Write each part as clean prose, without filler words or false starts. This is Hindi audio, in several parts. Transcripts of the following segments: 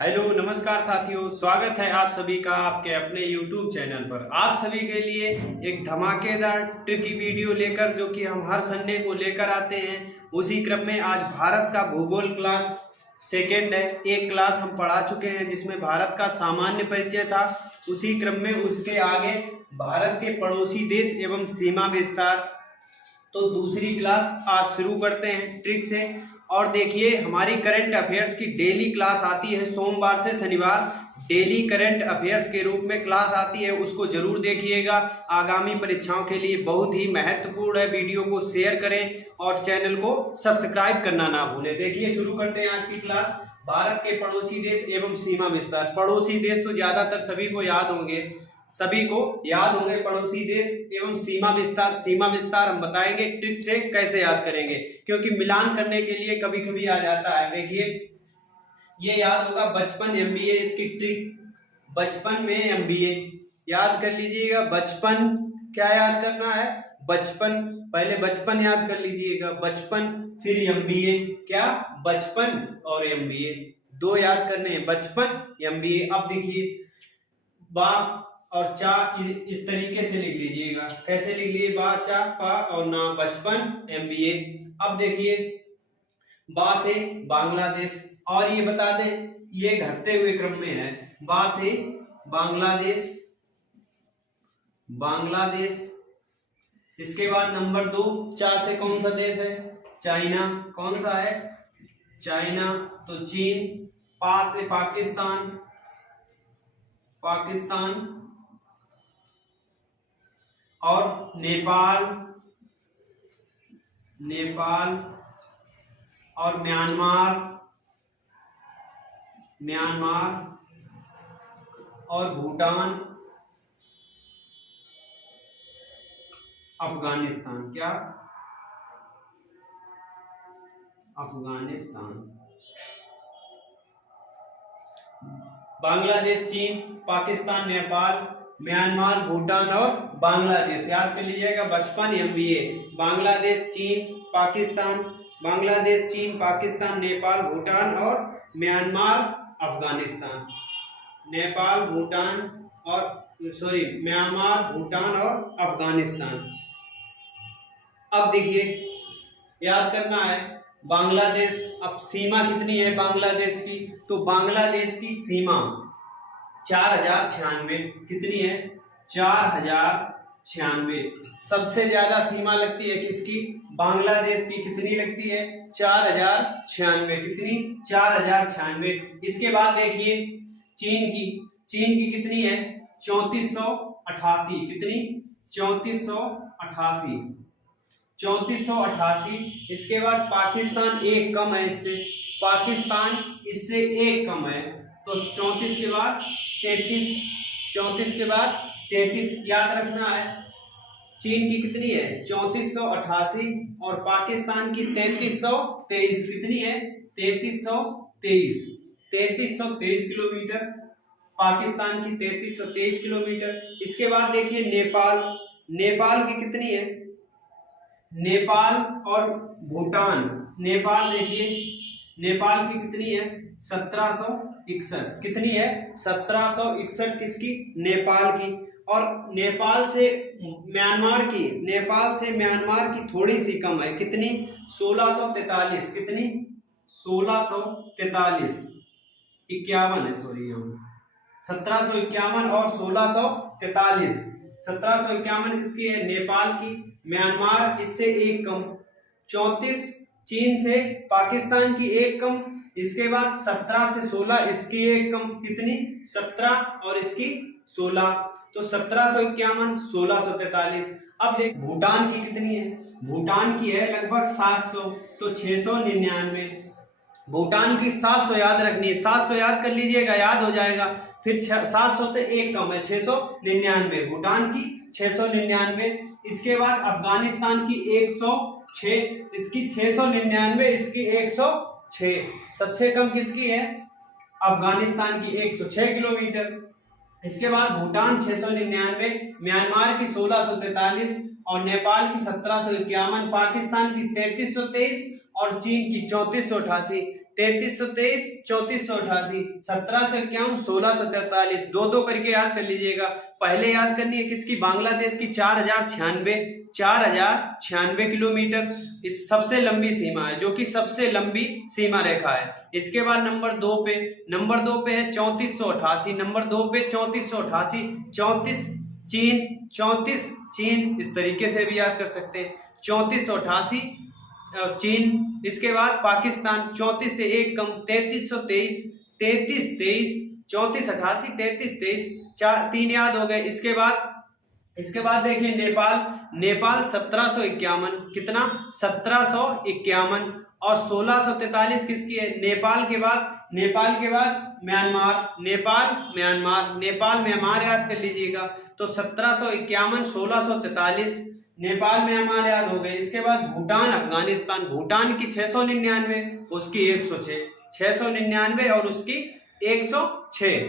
हेलो नमस्कार साथियों, स्वागत है आप सभी का आपके अपने YouTube चैनल पर। आप सभी के लिए एक धमाकेदार ट्रिकी वीडियो लेकर जो कि हम हर संडे को लेकर आते हैं। उसी क्रम में आज भारत का भूगोल क्लास सेकेंड है। एक क्लास हम पढ़ा चुके हैं जिसमें भारत का सामान्य परिचय था। उसी क्रम में उसके आगे भारत के पड़ोसी देश एवं सीमा विस्तार, तो दूसरी क्लास आज शुरू करते हैं ट्रिक से। और देखिए, हमारी करंट अफेयर्स की डेली क्लास आती है सोमवार से शनिवार। डेली करंट अफेयर्स के रूप में क्लास आती है, उसको जरूर देखिएगा। आगामी परीक्षाओं के लिए बहुत ही महत्वपूर्ण है। वीडियो को शेयर करें और चैनल को सब्सक्राइब करना ना भूलें। देखिए, शुरू करते हैं आज की क्लास। भारत के पड़ोसी देश एवं सीमा विस्तार। पड़ोसी देश तो ज्यादातर सभी को याद होंगे, पड़ोसी देश एवं सीमा विस्तार। सीमा विस्तार हम बताएंगे ट्रिक से कैसे याद करेंगे, क्योंकि मिलान करने के लिए कभी कभी आ जाता है। देखिए, ये याद होगा बचपन एमबीए, इसकी ट्रिक बचपन में एमबीए याद कर लीजिएगा। बचपन क्या याद करना है? बचपन, पहले बचपन याद कर लीजिएगा, बचपन, फिर एमबीए। क्या? बचपन और एमबीए दो याद करने हैं, बचपन एमबीए। अब देखिए, बा और चा इस तरीके से लिख लीजिएगा। कैसे लिख लिए? बा, चा, पा और ना, बचपन एमबीए। अब देखिए, बा से बांग्लादेश, और ये बता दें ये घटते हुए क्रम में है। बा से बांग्लादेश, बांग्लादेश। इसके बाद नंबर 2, चा से कौन सा देश है? चाइना। कौन सा है? चाइना, तो चीन। पा से पाकिस्तान, पाकिस्तान। और नेपाल, नेपाल। और म्यांमार, म्यांमार। और भूटान, अफगानिस्तान। क्या? अफगानिस्तान। बांग्लादेश, चीन, पाकिस्तान, नेपाल, म्यांमार, भूटान और बांग्लादेश याद कर लीजिएगा। बचपन एमबीए। बांग्लादेश, चीन, पाकिस्तान, बांग्लादेश, चीन, पाकिस्तान, नेपाल, भूटान और म्यांमार, अफगानिस्तान। नेपाल, भूटान और म्यांमार, भूटान और अफगानिस्तान। अब देखिए, याद करना है बांग्लादेश। अब सीमा कितनी है बांग्लादेश की? तो बांग्लादेश की सीमा 4096। कितनी है? 4096। सबसे ज्यादा सीमा लगती है किसकी? बांग्लादेश की। कितनी लगती है? 4096। कितनी? 4096। इसके बाद देखिए चीन की। चीन की कितनी है? 3488। कितनी? 3488, 3488। इसके बाद पाकिस्तान एक कम है इससे, पाकिस्तान इससे एक कम है, तो 34 के बाद 33, 34 के बाद 33 याद रखना है। चीन की कितनी है? 3488 और पाकिस्तान की 3323। कितनी है? 3323, 3323 किलोमीटर। पाकिस्तान की 3323 किलोमीटर। इसके बाद देखिए नेपाल। नेपाल की कितनी है? नेपाल और भूटान। नेपाल देखिए, नेपाल की कितनी है? 1761। कितनी है? 1761 किसकी? नेपाल की। और नेपाल से म्यांमार की, नेपाल से म्यांमार की थोड़ी सी कम है। कितनी? 1643। कितनी? 1643, 51 है, सॉरी, यहाँ 1751 और 1643। 1751 किसकी है? नेपाल की। म्यांमार इससे एक कम, 34। चीन से पाकिस्तान की एक कम। इसके बाद 17 से 16 इसकी एक कम। कितनी? 17 और इसकी 16, तो 1751, 1643। अब देख भूटान की कितनी है? भूटान की है लगभग 700, तो 699। भूटान की 700 याद रखनी है, 700 याद कर लीजिएगा, याद हो जाएगा। फिर 700 से एक कम है, 699। भूटान की 699। इसके बाद अफगानिस्तान की 106, इसकी 699, इसकी 106। सबसे कम किसकी है? अफगानिस्तान की 106 किलोमीटर। इसके बाद भूटान 699, म्यांमार की 1643 और नेपाल की 1751, पाकिस्तान की 3323 और चीन की 3488। 3323, 3488, 1751, 1643, दो दो करके याद कर लीजिएगा। पहले याद करनी है किसकी, बांग्लादेश की 4096 किलोमीटर इस सबसे लंबी सीमा है, जो कि सबसे लंबी सीमा रेखा है। इसके बाद नंबर दो पे है 3488, नंबर दो पे 3488, 34 चीन, इस तरीके से भी याद कर सकते हैं 3488 चीन। इसके बाद पाकिस्तान 34 से एक कम 3323, 3323, 3488, 3323, चार तीन याद हो गए। इसके बाद देखिए नेपाल 1751, कितना 1751, और 1643 किसकी है, नेपाल के बाद म्यांमार याद कर लीजिएगा। तो 1751, 1643 नेपाल म्यांमार याद हो गए। इसके बाद भूटान अफगानिस्तान, भूटान की 699, उसकी 106, 699 और उसकी 106।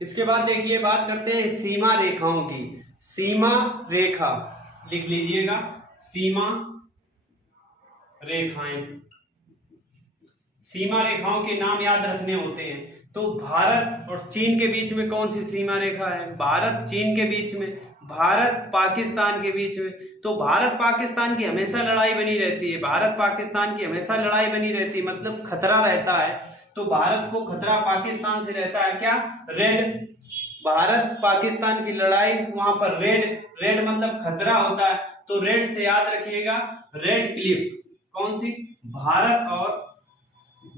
इसके बाद देखिए बात करते हैं सीमा रेखाओं की। सीमा रेखा लिख लीजिएगा, सीमा रेखाएं, सीमा रेखाओं के नाम याद रखने होते हैं। तो भारत और चीन के बीच में कौन सी सीमा रेखा है, भारत चीन के बीच में, भारत पाकिस्तान के बीच में। तो भारत पाकिस्तान की हमेशा लड़ाई बनी रहती है, भारत पाकिस्तान की हमेशा लड़ाई बनी रहती है, मतलब खतरा रहता है। तो भारत को खतरा पाकिस्तान से रहता है, क्या, रेड, भारत पाकिस्तान की लड़ाई, वहां पर रेड मतलब खतरा होता है। तो रेड से याद रखिएगा, रेड क्लिफ, कौन सी,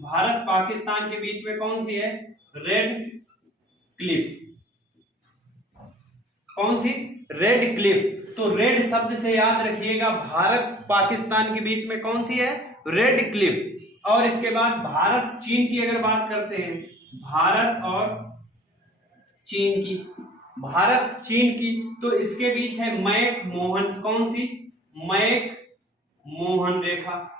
भारत पाकिस्तान के बीच में कौन सी है, रेड क्लिफ, कौन सी, रेड क्लिफ। तो रेड शब्द से याद रखिएगा, भारत पाकिस्तान के बीच में कौन सी है, रेड क्लिफ। और इसके बाद भारत चीन की अगर बात करते हैं, भारत चीन की, तो इसके बीच है मैक मोहन, कौन सी, मैक मोहन रेखा।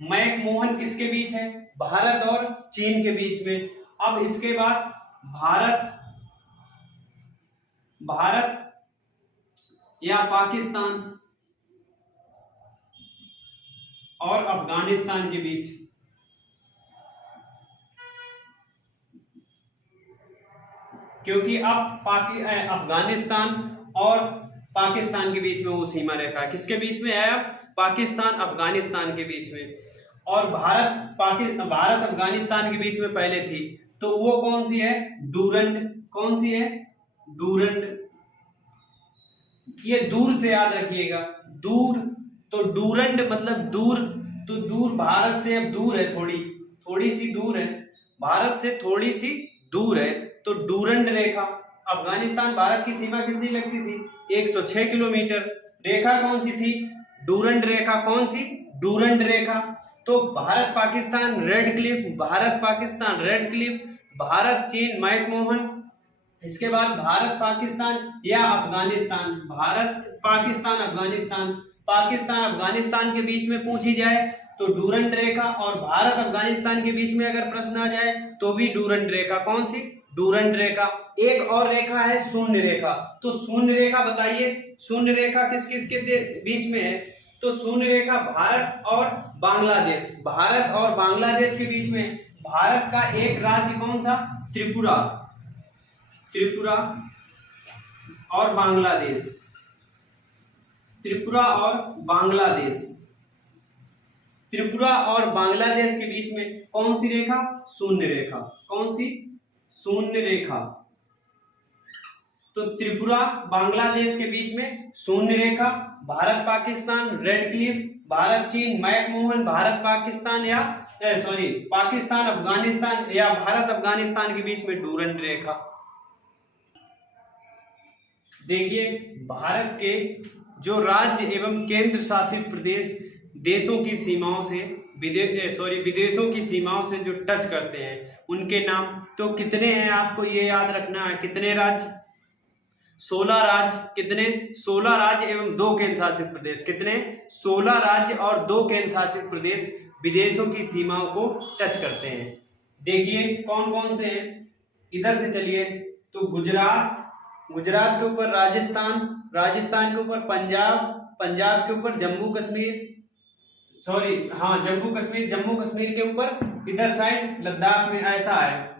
मैक मोहन किसके बीच है, भारत और चीन के बीच में। अब इसके बाद भारत या पाकिस्तान और अफगानिस्तान के बीच, क्योंकि अब अफगानिस्तान और पाकिस्तान के बीच में वो सीमा रेखा है, किसके बीच में है, अब पाकिस्तान अफगानिस्तान के बीच में। और भारत अफगानिस्तान के बीच में पहले थी, तो वो कौन सी है, डूरंड, कौन सी है, डूरंड। ये दूर से याद रखिएगा, दूर, तो डूरंड मतलब दूर, तो दूर भारत से अब दूर है, थोड़ी सी दूर है, भारत से थोड़ी सी दूर है, तो डूरंड रेखा। अफगानिस्तान भारत की सीमा कितनी लगती थी, 106 किलोमीटर। रेखा कौन सी थी, डूरंड रेखा, कौन सी, डूरंड रेखा। तो Bharat Pakistan red Cliff, Bharat Pakistan red Cliff, Bharat चीन मैक मोहन। इसके बाद भारत पाकिस्तान या अफगानिस्तान, भारत पाकिस्तान अफगानिस्तान, पाकिस्तान अफगानिस्तान के बीच में पूछी जाए तो डूरंड रेखा, और भारत अफगानिस्तान के बीच में अगर प्रश्न आ जाए तो भी डूरंड रेखा, कौन सी, डूरंड रेखा। एक और रेखा है शून्य रेखा, तो शून्य रेखा बताइए, शून्य रेखा किस किस के बीच में है, तो शून्य रेखा भारत और बांग्लादेश, भारत और बांग्लादेश के बीच में। भारत का एक राज्य कौन सा, त्रिपुरा, त्रिपुरा और बांग्लादेश, त्रिपुरा और बांग्लादेश, त्रिपुरा और बांग्लादेश के बीच में कौन सी रेखा, शून्य रेखा, कौन सी, शून्य रेखा। तो त्रिपुरा बांग्लादेश के बीच में शून्य रेखा, भारत पाकिस्तान रेड क्लिफ, भारत चीन मैक मोहन, भारत पाकिस्तान या पाकिस्तान अफगानिस्तान या भारत अफगानिस्तान के बीच में डूरंड रेखा। देखिए भारत के जो राज्य एवं केंद्र शासित प्रदेश देशों की सीमाओं से विदेशों की सीमाओं से जो टच करते हैं उनके नाम तो कितने हैं, आपको ये याद रखना है, कितने राज्य, 16 राज्य, कितने, 16 राज्य एवं 2 केंद्र शासित प्रदेश, कितने, 16 राज्य और 2 केंद्र शासित प्रदेश विदेशों की सीमाओं को टच करते हैं। देखिए कौन कौन से हैं, इधर से चलिए तो गुजरात के ऊपर राजस्थान के ऊपर पंजाब के ऊपर जम्मू कश्मीर, सॉरी हाँ जम्मू कश्मीर के ऊपर इधर साइड लद्दाख में ऐसा है,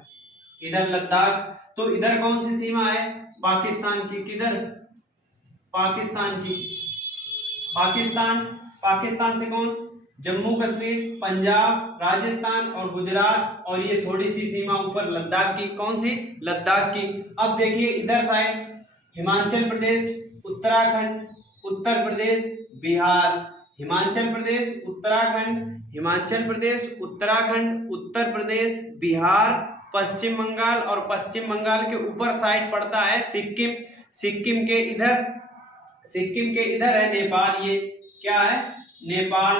इधर लद्दाख। तो इधर कौन सी सीमा है? पाकिस्तान की। किधर? पाकिस्तान की। पाकिस्तान से कौन? जम्मू कश्मीर, पंजाब, राजस्थान और गुजरात, और ये थोड़ी सी सीमा ऊपर लद्दाख की। कौन सी? लद्दाख की। अब देखिए इधर साइड हिमाचल प्रदेश, उत्तराखंड, उत्तर प्रदेश, बिहार, हिमाचल प्रदेश, उत्तराखंड, उत्तर प्रदेश, बिहार, पश्चिम बंगाल, और पश्चिम बंगाल के ऊपर साइड पड़ता है सिक्किम। सिक्किम के इधर है नेपाल। ये क्या है? नेपाल।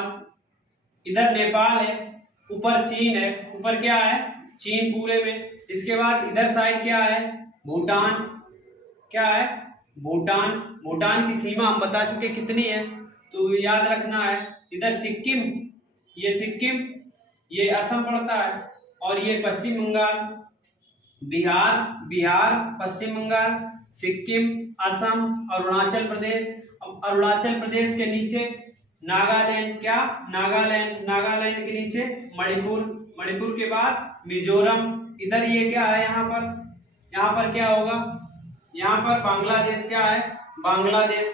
इधर नेपाल है, ऊपर चीन है। ऊपर क्या है? चीन पूरे में। इसके बाद इधर साइड क्या है? भूटान। क्या है? भूटान की सीमा हम बता चुके कितनी है, तो याद रखना है। इधर सिक्किम, ये असम पड़ता है, और ये पश्चिम बंगाल। बिहार, पश्चिम बंगाल, सिक्किम, असम, अरुणाचल प्रदेश। अब अरुणाचल प्रदेश के नीचे नागालैंड। क्या? नागालैंड के नीचे मणिपुर के बाद मिजोरम। इधर ये क्या है? यहाँ पर क्या होगा? यहाँ पर बांग्लादेश। क्या है? बांग्लादेश।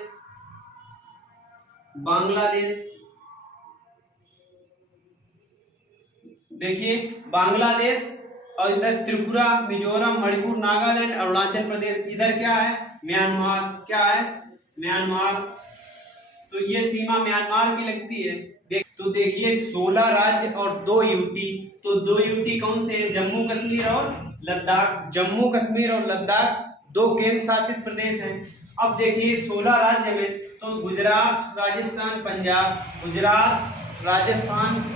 देखिए बांग्लादेश, और इधर त्रिपुरा, मिजोरम, मणिपुर, नागालैंड, अरुणाचल प्रदेश। इधर क्या है? म्यांमार। क्या है? म्यांमार। तो ये सीमा म्यांमार की लगती है। तो देखिए 16 राज्य और 2 यूटी। तो 2 यूटी कौन से हैं? जम्मू कश्मीर और लद्दाख। जम्मू कश्मीर और लद्दाख 2 केंद्र शासित प्रदेश हैं। अब देखिए 16 राज्य में तो गुजरात, राजस्थान,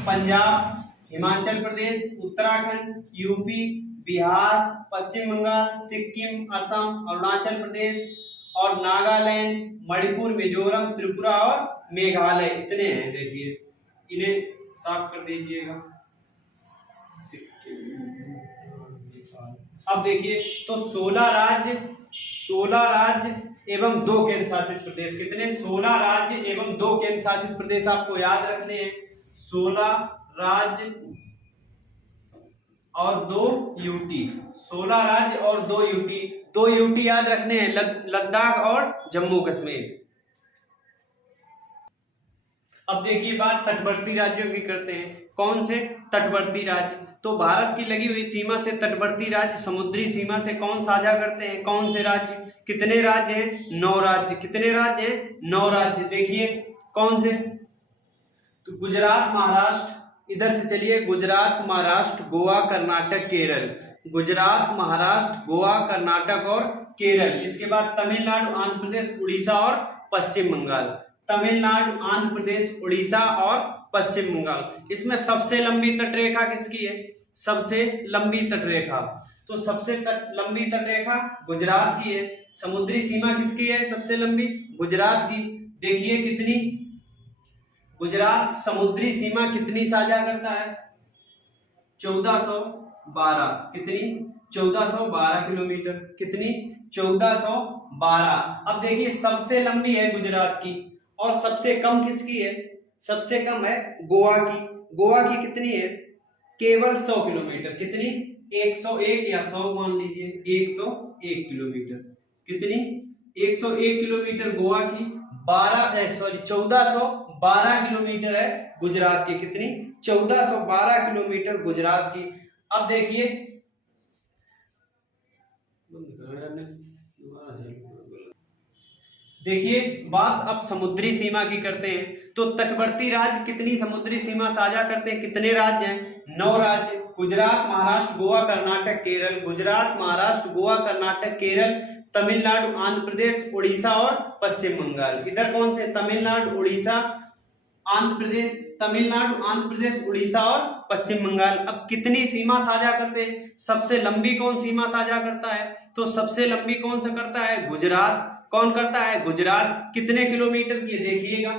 पंजाब, हिमाचल प्रदेश, उत्तराखंड, यूपी, बिहार, पश्चिम बंगाल, सिक्किम, असम, अरुणाचल प्रदेश और नागालैंड, मणिपुर, मिजोरम, त्रिपुरा और मेघालय। इतने हैं। देखिए इन्हें साफ कर दीजिएगा। अब देखिए तो 16 राज्य एवं 2 केंद्र शासित प्रदेश। कितने? 16 राज्य एवं 2 केंद्र शासित प्रदेश आपको याद रखने हैं। 16 राज्य और 2 यूटी। 16 राज्य और 2 यूटी। 2 यूटी याद रखने हैं, लद्दाख और जम्मू कश्मीर। अब देखिए बात तटवर्ती राज्यों की करते हैं। कौन से? तटवर्ती राज्य। तो भारत की लगी हुई सीमा से तटवर्ती राज्य समुद्री सीमा से कौन साझा करते हैं? कौन से राज्य? कितने राज्य हैं? 9 राज्य। कितने राज्य हैं? 9 राज्य। देखिए कौन से? तो गुजरात, महाराष्ट्र। इधर से चलिए गुजरात, महाराष्ट्र, गोवा, कर्नाटक, केरल। गुजरात, महाराष्ट्र, गोवा, कर्नाटक और केरल। इसके बाद तमिलनाडु, आंध्र प्रदेश, उड़ीसा और पश्चिम बंगाल। तमिलनाडु, आंध्र प्रदेश, उड़ीसा और पश्चिम बंगाल। इसमें सबसे लंबी तटरेखा किसकी है? सबसे लंबी तटरेखा। तो सबसे लंबी तटरेखा गुजरात की है। समुद्री सीमा किसकी है सबसे लंबी? गुजरात की। देखिए कितनी, गुजरात समुद्री सीमा कितनी साझा करता है? 1412। कितनी? 1412 किलोमीटर। कितनी? 1412। अब देखिए सबसे लंबी है गुजरात की और सबसे कम किसकी है? सबसे कम है गोवा की। गोवा की कितनी है? केवल 100 किलोमीटर। कितनी? 101 या 100 मान लीजिए, 101 किलोमीटर। कितनी? 101 किलोमीटर गोवा की। 1412 किलोमीटर है गुजरात की। कितनी? 1412 किलोमीटर गुजरात की। अब देखिए बात अब समुद्री सीमा की करते हैं। तो तटवर्ती राज्य कितनी समुद्री सीमा साझा करते हैं? कितने राज्य हैं? 9 राज्य। गुजरात, महाराष्ट्र, गोवा, कर्नाटक, केरल। गुजरात, महाराष्ट्र, गोवा, कर्नाटक, केरल, तमिलनाडु, आंध्र प्रदेश, उड़ीसा और पश्चिम बंगाल। इधर कौन से? तमिलनाडु, उड़ीसा, आंध्र प्रदेश, तमिलनाडु, आंध्र प्रदेश, उड़ीसा और पश्चिम बंगाल। अब कितनी सीमा साझा करते हैं? सबसे लंबी कौन सीमा साझा करता है? तो सबसे लंबी कौन सा करता है? गुजरात। कौन करता है? गुजरात। कितने किलोमीटर की? देखिएगा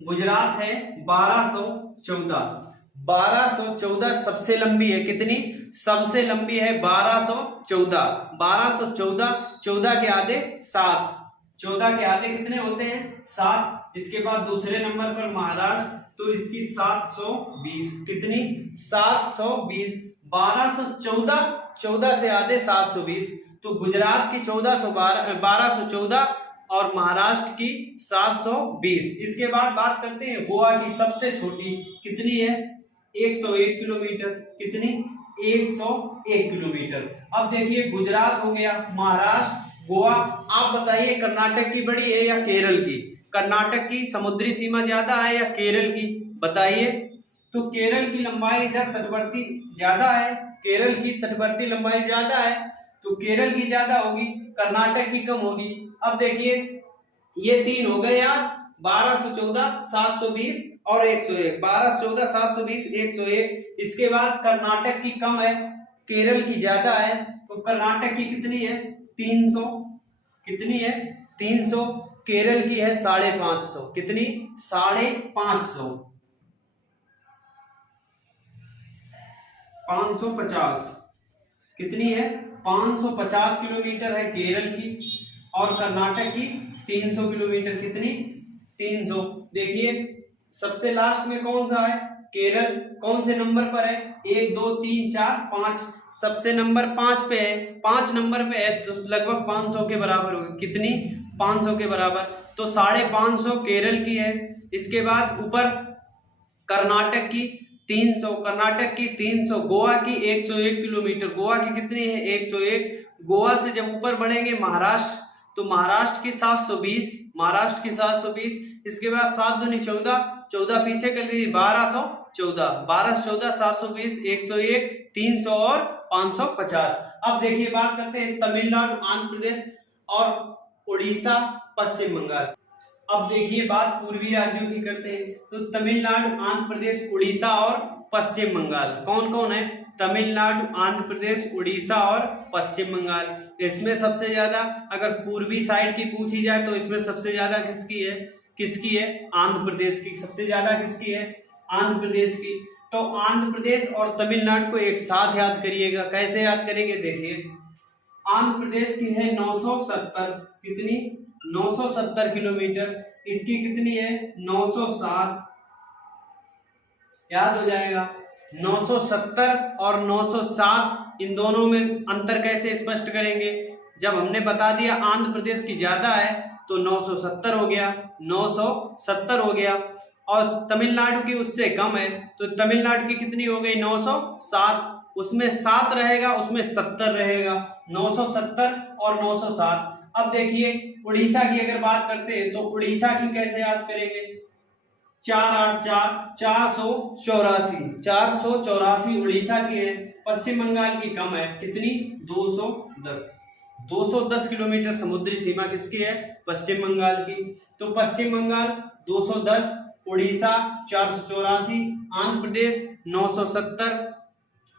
गुजरात है 1214 सबसे लंबी है। कितनी? सबसे लंबी है 1214। 14 के आधे 7। 14 के आधे कितने होते हैं? 7। इसके बाद दूसरे नंबर पर महाराष्ट्र, तो इसकी 720। कितनी? 720। 1214, 14 से आधे 720, तो गुजरात की 1214 और महाराष्ट्र की 720। इसके बाद बात करते हैं गोवा की सबसे छोटी, कितनी है? 101 किलोमीटर। कितनी? 101 किलोमीटर। अब देखिए गुजरात हो गया, महाराष्ट्र, गोवा। आप बताइए कर्नाटक की बड़ी है या केरल की? कर्नाटक की समुद्री सीमा ज्यादा है या केरल की? बताइए। तो केरल की लंबाई इधर तटवर्ती ज्यादा है, केरल की तटवर्ती लंबाई ज्यादा है, तो केरल की ज्यादा होगी, कर्नाटक की कम होगी। अब देखिए ये तीन हो गए यार, 1214, 720 और 101। 1214, 720, 101। इसके बाद कर्नाटक की कम है, केरल की ज्यादा है, तो कर्नाटक की कितनी है? 300। कितनी है? 300। केरल की है 550। कितनी? 550। 550। कितनी है? 550 किलोमीटर है केरल की, और कर्नाटक की 300 किलोमीटर। कितनी? 300। देखिए सबसे लास्ट में कौन सा है? केरल। कौन से नंबर पर है? 1 2 3 4 5। सबसे नंबर 5 पे है, 5 नंबर पे है, तो लगभग 500 के बराबर होगी। कितनी? 500 के बराबर। तो 550 केरल की है। इसके बाद ऊपर कर्नाटक की 300, कर्नाटक की 300, गोवा की 101 किलोमीटर। गोवा की कितनी है? 101। गोवा से जब ऊपर बढ़ेंगे महाराष्ट्र, तो महाराष्ट्र की 720, महाराष्ट्र की 720। इसके बाद 7 दूनी 14, 14 पीछे कर लीजिए, 1214। 1214, 720, 101, 300 और 550। अब देखिए बात करते हैं तमिलनाडु, आंध्र प्रदेश और उड़ीसा, पश्चिम बंगाल। अब देखिए बात पूर्वी राज्यों की करते हैं, तो तमिलनाडु, आंध्र प्रदेश, उड़ीसा और पश्चिम बंगाल। कौन कौन है? तमिलनाडु, आंध्र प्रदेश, उड़ीसा और पश्चिम बंगाल। इसमें सबसे ज्यादा अगर पूर्वी साइड की पूछी जाए तो इसमें सबसे ज्यादा किसकी है? किसकी है? आंध्र प्रदेश की। सबसे ज्यादा किसकी है? आंध्र प्रदेश की। तो आंध्र प्रदेश और तमिलनाडु को एक साथ याद करिएगा। कैसे याद करेंगे? देखिए आंध्र प्रदेश की है 970। कितनी? 970 किलोमीटर। इसकी कितनी है? 907। याद हो जाएगा। 970 और 907, इन दोनों में अंतर कैसे स्पष्ट करेंगे? जब हमने बता दिया आंध्र प्रदेश की ज्यादा है तो 970 हो गया, 970 हो गया। और तमिलनाडु की उससे कम है, तो तमिलनाडु की कितनी हो गई? 907। उसमें 7 रहेगा, उसमें 70 रहेगा। 970 और 907। अब देखिए उड़ीसा की अगर बात करते हैं तो उड़ीसा की कैसे याद करेंगे? 484, 484, 484 उड़ीसा की है। पश्चिम बंगाल की कम है, कितनी? 210। 210 किलोमीटर समुद्री सीमा किसकी है? पश्चिम बंगाल की। तो पश्चिम बंगाल 210, उड़ीसा 484, आंध्र प्रदेश 970,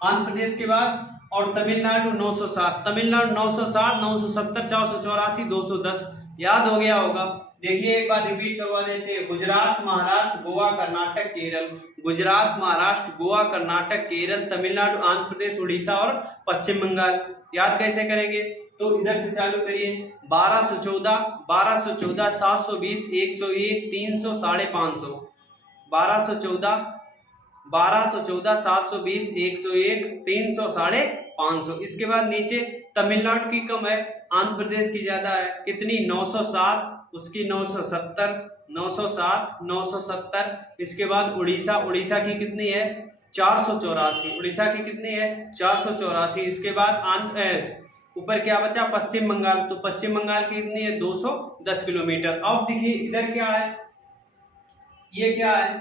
आंध्र प्रदेश के बाद और तमिलनाडु 907। तमिलनाडु 907, 970, 484, 210। याद हो गया होगा। देखिए एक बार रिपीट करवा देते हैं। गुजरात, महाराष्ट्र, गोवा, कर्नाटक, केरल। गुजरात, महाराष्ट्र, गोवा, कर्नाटक, केरल, तमिलनाडु, आंध्र प्रदेश, उड़ीसा और पश्चिम बंगाल। याद कैसे करेंगे? तो इधर से चालू करिए। 1214, 1214, 720, 101, 300, 550। 1214, 1214, 720, 101, 300, 550। इसके बाद नीचे तमिलनाडु की कम है, आंध्र प्रदेश की ज्यादा है। कितनी? 907, उसकी 970, 907, 970। इसके बाद उड़ीसा, उड़ीसा की कितनी है? 484। उड़ीसा की कितनी है? 484। इसके बाद ऊपर क्या बचा? पश्चिम बंगाल। तो पश्चिम बंगाल की कितनी है? 210 किलोमीटर। अब देखिए इधर क्या है? ये क्या है?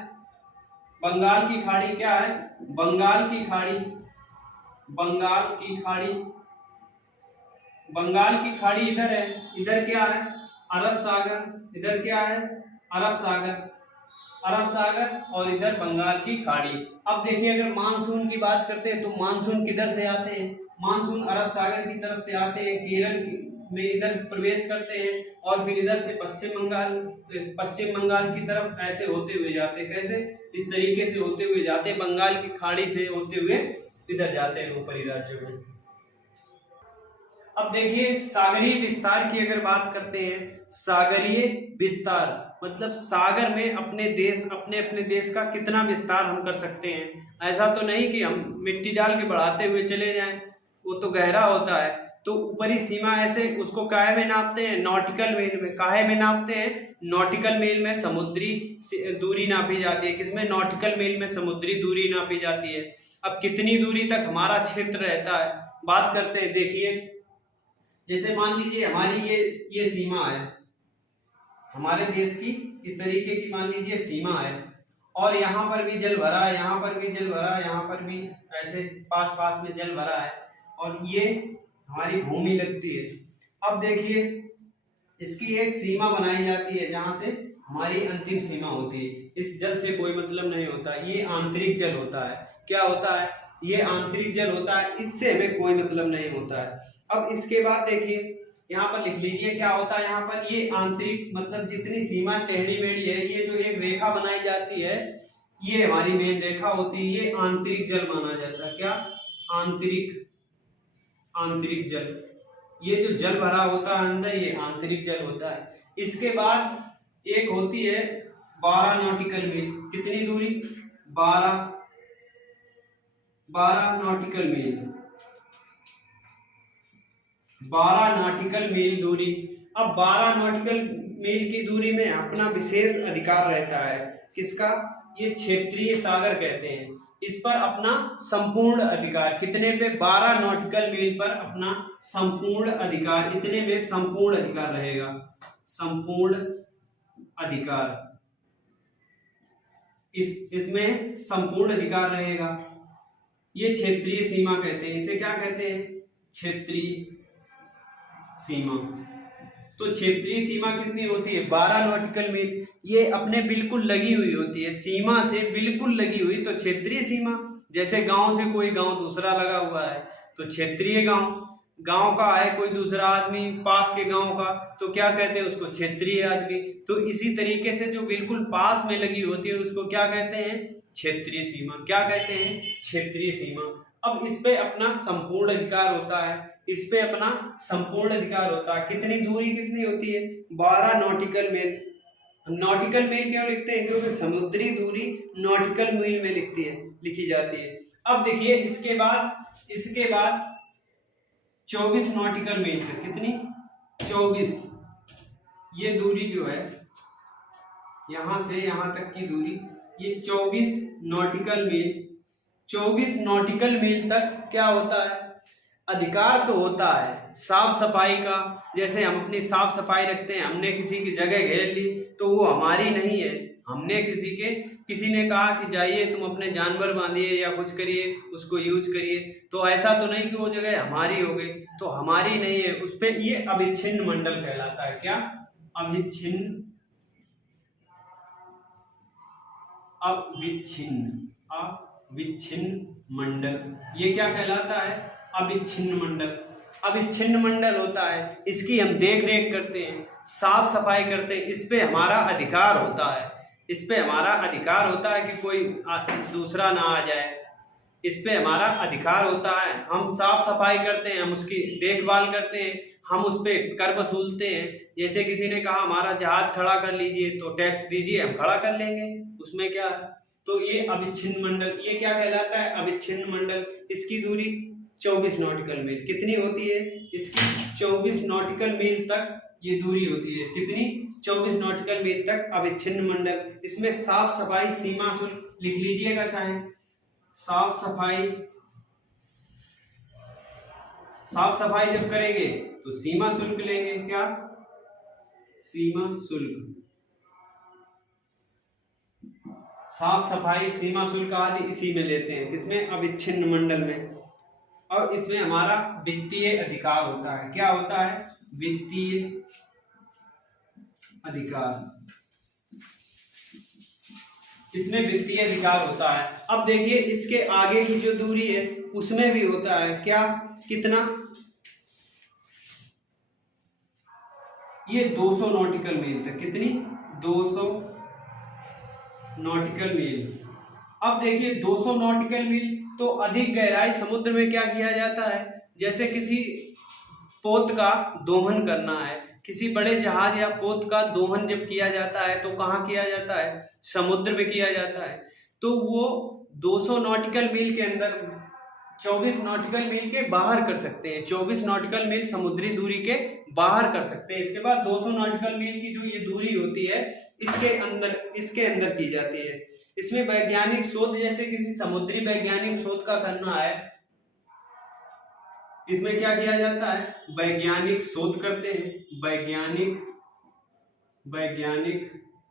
बंगाल की खाड़ी। क्या है? बंगाल की खाड़ी। बंगाल की खाड़ी, बंगाल की खाड़ी इधर है। इधर क्या है? अरब सागर। इधर क्या है? अरब सागर, अरब सागर, और इधर बंगाल की खाड़ी। अब देखिए अगर मानसून की बात करते हैं तो मानसून किधर से आते हैं? मानसून अरब सागर की तरफ से आते हैं, केरल में इधर प्रवेश करते हैं और फिर इधर से पश्चिम बंगाल की तरफ ऐसे होते हुए जाते हैं। कैसे? इस तरीके से होते हुए जाते हैं, बंगाल की खाड़ी से होते हुए इधर जाते हैं ऊपरी राज्यों में। अब देखिए सागरीय विस्तार की अगर बात करते हैं, सागरीय विस्तार मतलब सागर में अपने अपने देश का कितना विस्तार हम कर सकते हैं। ऐसा तो नहीं कि हम मिट्टी डाल के बढ़ाते हुए चले जाएं, वो तो गहरा होता है। तो ऊपरी सीमा ऐसे उसको काहे में नापते हैं, नॉटिकल मील में। काहे में नापते हैं, नॉटिकल मील में समुद्री दूरी नापी जाती है। किसमें, नॉटिकल मील में समुद्री दूरी नापी जाती है। अब कितनी दूरी तक हमारा क्षेत्र रहता है, बात करते हैं। देखिए जैसे मान लीजिए हमारी ये सीमा है हमारे देश की, इस तरीके की मान लीजिए सीमा है, और यहाँ पर भी जल भरा है, यहाँ पर भी जल भरा है, यहाँ पर भी ऐसे पास पास में जल भरा है, और ये हमारी भूमि लगती है। अब देखिए इसकी एक सीमा बनाई जाती है जहाँ से हमारी अंतिम सीमा होती है। इस जल से कोई मतलब नहीं होता, ये आंतरिक जल होता है। क्या होता है, ये आंतरिक जल होता है, इससे हमें कोई मतलब नहीं होता है। अब इसके बाद देखिए यहाँ पर लिख लीजिए क्या होता है, यहाँ पर ये आंतरिक मतलब जितनी सीमा टेढ़ी मेढ़ी है, ये जो एक रेखा बनाई जाती है, ये हमारी मेन रेखा होती है, ये आंतरिक जल माना जाता है। क्या, आंतरिक जल। ये जो जल भरा होता है अंदर, ये आंतरिक जल होता है। इसके बाद एक होती है 12 नॉटिकल मील। कितनी दूरी, 12 नॉटिकल मील, 12 नॉटिकल मील दूरी। अब 12 नॉटिकल मील की दूरी में अपना विशेष अधिकार रहता है। किसका, ये क्षेत्रीय सागर कहते हैं। इस पर अपना संपूर्ण अधिकार, कितने पे, 12 नॉटिकल मील पर अपना संपूर्ण अधिकार, इतने में संपूर्ण अधिकार रहेगा, संपूर्ण अधिकार, इसमें संपूर्ण अधिकार रहेगा। ये क्षेत्रीय सीमा कहते हैं, इसे क्या कहते हैं, क्षेत्रीय सीमा। तो क्षेत्रीय सीमा कितनी होती है, 12 नॉटिकल मील। ये अपने बिल्कुल लगी हुई होती है, सीमा से बिल्कुल लगी हुई, तो क्षेत्रीय सीमा। जैसे गांव से कोई गांव दूसरा लगा हुआ है तो क्षेत्रीय गांव का है कोई दूसरा आदमी पास के गांव का, तो क्या कहते हैं उसको, क्षेत्रीय आदमी। तो इसी तरीके से जो बिल्कुल पास में लगी होती है उसको क्या कहते हैं, क्षेत्रीय सीमा। क्या कहते हैं, क्षेत्रीय सीमा। अब इस पे अपना संपूर्ण अधिकार होता है, इस पे अपना संपूर्ण अधिकार होता है। कितनी दूरी कितनी होती है, 12 नॉटिकल मील। नॉटिकल मील क्यों लिखते हैं, क्योंकि समुद्री दूरी नॉटिकल मील में लिखी जाती है। अब देखिए इसके बाद 24 नॉटिकल मील तक, कितनी, 24, ये दूरी जो है यहां से यहां तक की दूरी, ये 24 नॉटिकल मील। 24 नॉटिकल मील तक क्या होता है, अधिकार तो होता है साफ सफाई का। जैसे हम अपनी साफ सफाई रखते हैं, हमने किसी की जगह घेर ली तो वो हमारी नहीं है, हमने किसी ने कहा कि जाइए तुम अपने जानवर बांधिए या कुछ करिए, उसको यूज करिए, तो ऐसा तो नहीं कि वो जगह हमारी हो गई, तो हमारी नहीं है। उस पे ये अविच्छिन्न मंडल कहलाता है। क्या, अविच्छिन्न मंडल, ये क्या कहलाता है, अविच्छिन्न मंडल। अविच्छिन्न मंडल होता है, इसकी हम देख रेख करते हैं, साफ सफाई करते हैं, इस पे हमारा अधिकार होता है। इस पे हमारा अधिकार होता है कि कोई दूसरा ना आ जाए, इस पे हमारा अधिकार होता है। हम साफ सफाई करते हैं, हम उसकी देखभाल करते हैं, हम उस पे कर वसूलते हैं। जैसे किसी ने कहा हमारा जहाज खड़ा कर लीजिए तो टैक्स दीजिए, हम खड़ा कर लेंगे, उसमें क्या है। तो ये अविच्छिन्न मंडल, ये क्या कहलाता है, अविच्छिन्न मंडल। इसकी दूरी 24 नॉटिकल मील कितनी होती है, इसकी 24 नॉटिकल मील तक ये दूरी होती है। कितनी, 24 नॉटिकल मील तक अविच्छिन्न मंडल। इसमें साफ सफाई सीमा शुल्क लिख लीजिएगा चाहे, साफ सफाई जब करेंगे तो सीमा शुल्क लेंगे। क्या, सीमा शुल्क, साफ सफाई सीमा शुल्क आदि इसी में लेते हैं, किसमें, अविच्छिन्न मंडल में। और इसमें हमारा वित्तीय अधिकार होता है। क्या होता है, वित्तीय अधिकार, इसमें वित्तीय अधिकार होता है। अब देखिए इसके आगे की जो दूरी है उसमें भी होता है। क्या, कितना, ये 200 नॉटिकल मील तक, कितनी, 200 नॉटिकल मील। अब देखिए 200 नॉटिकल मील तो अधिक गहराई समुद्र में क्या किया जाता है, जैसे किसी पोत का दोहन करना है, किसी बड़े जहाज या पोत का दोहन जब किया जाता है तो कहाँ किया जाता है, समुद्र में किया जाता है। तो वो 200 नॉटिकल मील के अंदर 24 नॉटिकल मील के बाहर कर सकते हैं, 24 नॉटिकल मील समुद्री दूरी के बाहर कर सकते हैं। इसके बाद 200 नॉटिकल मील की जो ये दूरी होती है इसके अंदर की जाती है। इसमें वैज्ञानिक शोध, जैसे किसी समुद्री वैज्ञानिक शोध का करना है, इसमें क्या किया जाता है, वैज्ञानिक शोध करते हैं, वैज्ञानिक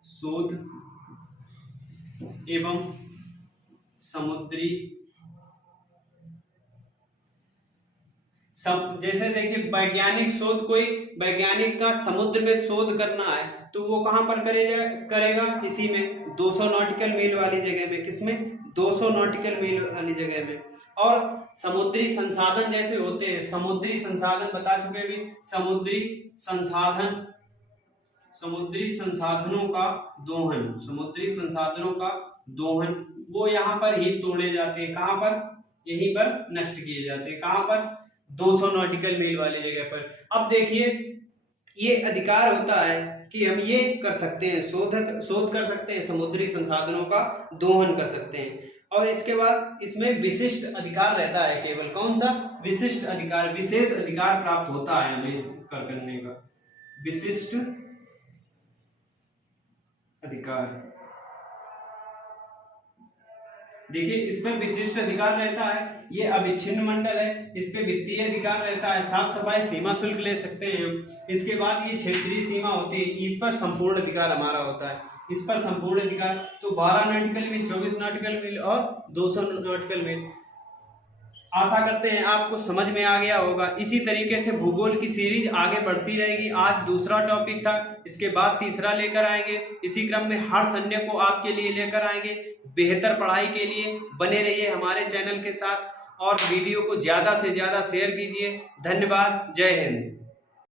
शोध एवं समुद्री जैसे देखिए वैज्ञानिक शोध, कोई वैज्ञानिक का समुद्र में शोध करना है तो वो कहां पर करेगा, इसी में 200 नॉटिकल मील वाली जगह में। किसमें, 200 नॉटिकल मील वाली जगह में। और समुद्री संसाधन जैसे होते हैं, समुद्री संसाधन बता चुके भी, समुद्री संसाधनों का दोहन, वो यहाँ पर ही तोड़े जाते हैं। कहाँ पर, यहीं पर नष्ट किए जाते हैं। कहाँ पर, 200 नॉटिकल मील वाली जगह पर। अब देखिए ये अधिकार होता है कि हम ये कर सकते हैं, शोध कर सकते हैं, समुद्री संसाधनों का दोहन कर सकते हैं। और इसके बाद इसमें विशिष्ट अधिकार रहता है, केवल कौन सा, विशिष्ट अधिकार, विशेष अधिकार प्राप्त होता है हमें इस करने का, विशिष्ट अधिकार। देखिए इसमें विशिष्ट अधिकार रहता है, ये अविच्छिन्न मंडल है, इस पे वित्तीय अधिकार रहता है, साफ सफाई सीमा शुल्क ले सकते हैं हम। इसके बाद ये क्षेत्रीय सीमा होती है, इस पर संपूर्ण अधिकार हमारा होता है, इस पर संपूर्ण अधिकार। तो 12 नॉटिकल मील, 24 नॉटिकल मील और 200 नॉटिकल मील। आशा करते हैं आपको समझ में आ गया होगा। इसी तरीके से भूगोल की सीरीज आगे बढ़ती रहेगी। आज दूसरा टॉपिक था, इसके बाद तीसरा लेकर आएंगे। इसी क्रम में हर संडे को आपके लिए लेकर आएंगे। बेहतर पढ़ाई के लिए बने रहिए हमारे चैनल के साथ और वीडियो को ज़्यादा से ज़्यादा शेयर कीजिए। धन्यवाद, जय हिंद।